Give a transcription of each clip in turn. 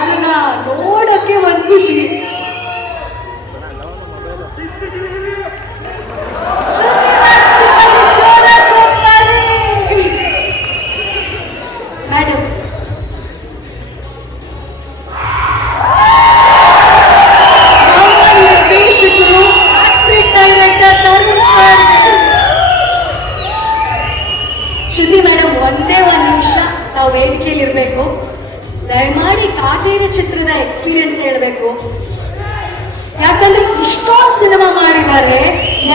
ಅದನ್ನ ನೋಡಕ್ಕೆ ಒಂದ್ ಖುಷಿ ಮೇಡಮ್ ನಮ್ಮ ನಿರ್ದೇಶಕರು ಆಕ್ಟ್ರಿಕ್ director Tarun sir Shruti madam ಒಂದೇ ಒಂದು ನಿಮಿಷ ನಾವು ವೇದಿಕೆಯಲ್ಲಿ ಇರಬೇಕು ದಯಮಾಡಿ ಕಾಟೇರು ಚಿತ್ರದ ಎಕ್ಸ್ಪೀರಿಯನ್ಸ್ ಹೇಳಬೇಕು. ಯಾಕಂದ್ರೆ ಇಷ್ಟೊಂದು ಸಿನಿಮಾ ಮಾಡಿದ್ದಾರೆ,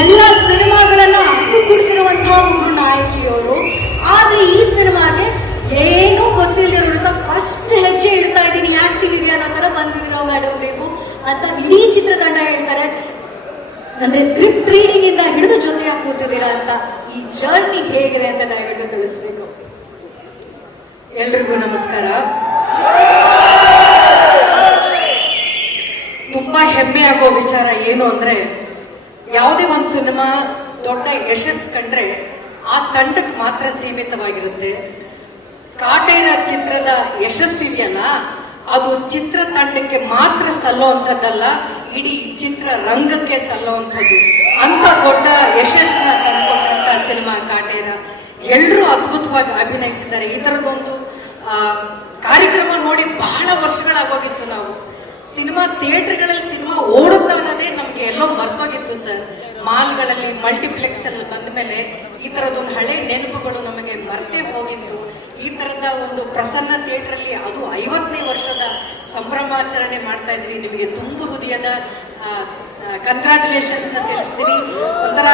ಎಲ್ಲ ಸಿನಿಮಾಗಳನ್ನ ಅರಿತು ಕುಡಿದಿರುವಂತಹ ಒಬ್ಬರು ನಾಯಕಿಯವರು. ಆದ್ರೆ ಈ ಸಿನಿಮಾಗೆ ಏನೂ ಗೊತ್ತಿಲ್ಲದಿರೋ ಫಸ್ಟ್ ಹೆಜ್ಜೆ ಇಡ್ತಾ ಇದ್ದೀನಿ. ಆಕ್ಟಿಂಗ್ ಇದೆಯಾ ಅನ್ನೋ ಥರ ಬಂದಿದ್ರು ಮೇಡಮ್ ನೀವು. ಅಂತ ಇಡೀ ಚಿತ್ರತಂಡ ಹೇಳ್ತಾರೆ. ಅಂದ್ರೆ ಸ್ಕ್ರಿಪ್ಟ್ ರೀಡಿಂಗ್ ಇಂದ ಹಿಡಿದು ಜೊತೆ ಕೂತಿದ್ದೀರಾ ಅಂತ ಈ ಜರ್ನಿ ಹೇಗಿದೆ ಅಂತ ದಯವಿಟ್ಟು ತಿಳಿಸ್ಬೇಕು. ಎಲ್ರಿಗೂ ನಮಸ್ಕಾರ. ತುಂಬಾ ಹೆಮ್ಮೆ ಆಗೋ ವಿಚಾರ ಏನು ಅಂದ್ರೆ ಯಾವುದೇ ಒಂದು ಸಿನಿಮಾ ದೊಡ್ಡ ಯಶಸ್ಸು ಕಂಡ್ರೆ ಆ ತಂಡಕ್ಕೆ ಮಾತ್ರ ಸೀಮಿತವಾಗಿರುತ್ತೆ. ಕಾಟೇರ ಚಿತ್ರದ ಯಶಸ್ಸಿದೆಯಲ್ಲ ಅದು ಚಿತ್ರ ತಂಡಕ್ಕೆ ಮಾತ್ರ ಸಲ್ಲುವಂಥದ್ದಲ್ಲ ಇಡೀ ಚಿತ್ರರಂಗಕ್ಕೆ ಸಲ್ಲುವಂಥದ್ದು. ಅಂತ ದೊಡ್ಡ ಯಶಸ್ಸನ್ನ ತಂದುಕೊಂಡಂತ ಸಿನಿಮಾ ಕಾಟೇರ. ಎಲ್ಲರೂ ಅದ್ಭುತವಾಗಿ ಅಭಿನಯಿಸಿದ್ದಾರೆ. ಈ ಥರದೊಂದು ಆ, ಕಾರ್ಯಕ್ರಮ ನೋಡಿ ಬಹಳ ವರ್ಷಗಳಾಗೋಗಿತ್ತು ನಾವು. ಸಿನಿಮಾ ಥಿಯೇಟರ್ಗಳಲ್ಲಿ ಸಿನಿಮಾ ಓಡುತ್ತ ಅನ್ನೋದೇ ನಮಗೆ ಎಲ್ಲೋ ಮರ್ತೋಗಿತ್ತು ಸರ್. ಮಾಲ್ಗಳಲ್ಲಿ ಮಲ್ಟಿಪ್ಲೆಕ್ಸ್ ಅಲ್ಲಿ ಬಂದ ಮೇಲೆ ಈ ತರದೊಂದು ಹಳೆ ನೆನಪುಗಳು ನಮಗೆ ಮರ್ತೇ ಹೋಗಿತ್ತು. ಈ ತರದ ಒಂದು ಪ್ರಸನ್ನ ಥಿಯೇಟರ್ ಅಲ್ಲಿ ಅದು ಐವತ್ತನೇ ವರ್ಷದ ಸಂಭ್ರಮಾಚರಣೆ ಮಾಡ್ತಾ ಇದ್ರಿ. ನಿಮಗೆ ತುಂಬ ಹೃದಯದ ಕಂಗ್ರ್ಯಾಚುಲೇಷನ್ಸ್ ತಿಳಿಸ್ತೀನಿ. ಒಂಥರ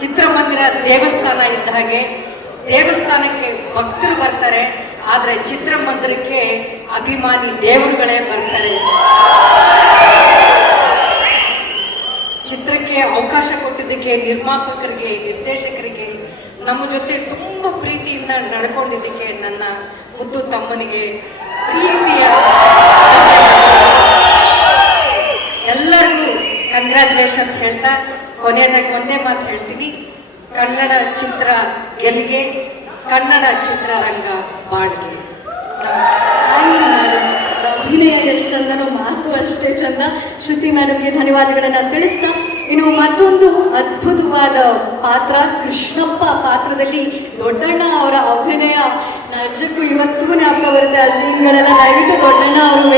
ಚಿತ್ರಮಂದಿರ ದೇವಸ್ಥಾನ ಇದ್ದ ಹಾಗೆ ದೇವಸ್ಥಾನಕ್ಕೆ ಭಕ್ತರು ಬರ್ತಾರೆ. ಆದ್ರೆ ಚಿತ್ರಮಂದಿರಕ್ಕೆ ಅಭಿಮಾನಿ ದೇವರುಗಳೇ ಬರ್ತಾರೆ. ಚಿತ್ರಕ್ಕೆ ಅವಕಾಶ ಕೊಟ್ಟಿದ್ದಕ್ಕೆ ನಿರ್ಮಾಪಕರಿಗೆ, ನಿರ್ದೇಶಕರಿಗೆ, ನಮ್ಮ ಜೊತೆ ತುಂಬ ಪ್ರೀತಿಯಿಂದ ನಡ್ಕೊಂಡಿದ್ದಕ್ಕೆ ನನ್ನ ಮುದ್ದು ತಮ್ಮನಿಗೆ ಪ್ರೀತಿಯ ಎಲ್ಲರಿಗೂ ಕಂಗ್ರ್ಯಾಚುಲೇಷನ್ಸ್ ಹೇಳ್ತಾ ಕೊನೆಯದಾಗಿ ಒಂದೇ ಮಾತು ಹೇಳ್ತೀನಿ. ಕನ್ನಡ ಚಿತ್ರ ಗೆಲ್ಗೆ ಕನ್ನಡ ಚಿತ್ರರಂಗ ಬಾಳ್ಗೆ. ನಮಸ್ಕಾರ. ಅಭಿನಯ ಎಷ್ಟು ಚಂದನೋ, ಮಾತು ಅಷ್ಟೇ ಚಂದ. ಶ್ರುತಿ ಮೇಡಮ್ಗೆ ಧನ್ಯವಾದಗಳನ್ನು ತಿಳಿಸ್ತಾ, ಇನ್ನು ಮತ್ತೊಂದು ಅದ್ಭುತವಾದ ಪಾತ್ರ, ಕೃಷ್ಣಪ್ಪ ಪಾತ್ರದಲ್ಲಿ ದೊಡ್ಡಣ್ಣ ಅವರ ಅಭಿನಯ. ನಿಜಕ್ಕೂ ಇವತ್ತೂ ಜ್ಞಾಪಕ ಬರುತ್ತೆ ಆ ಸೀನ್ಗಳೆಲ್ಲ ದಯವಿಟ್ಟು ದೊಡ್ಡಣ್ಣ ಅವರು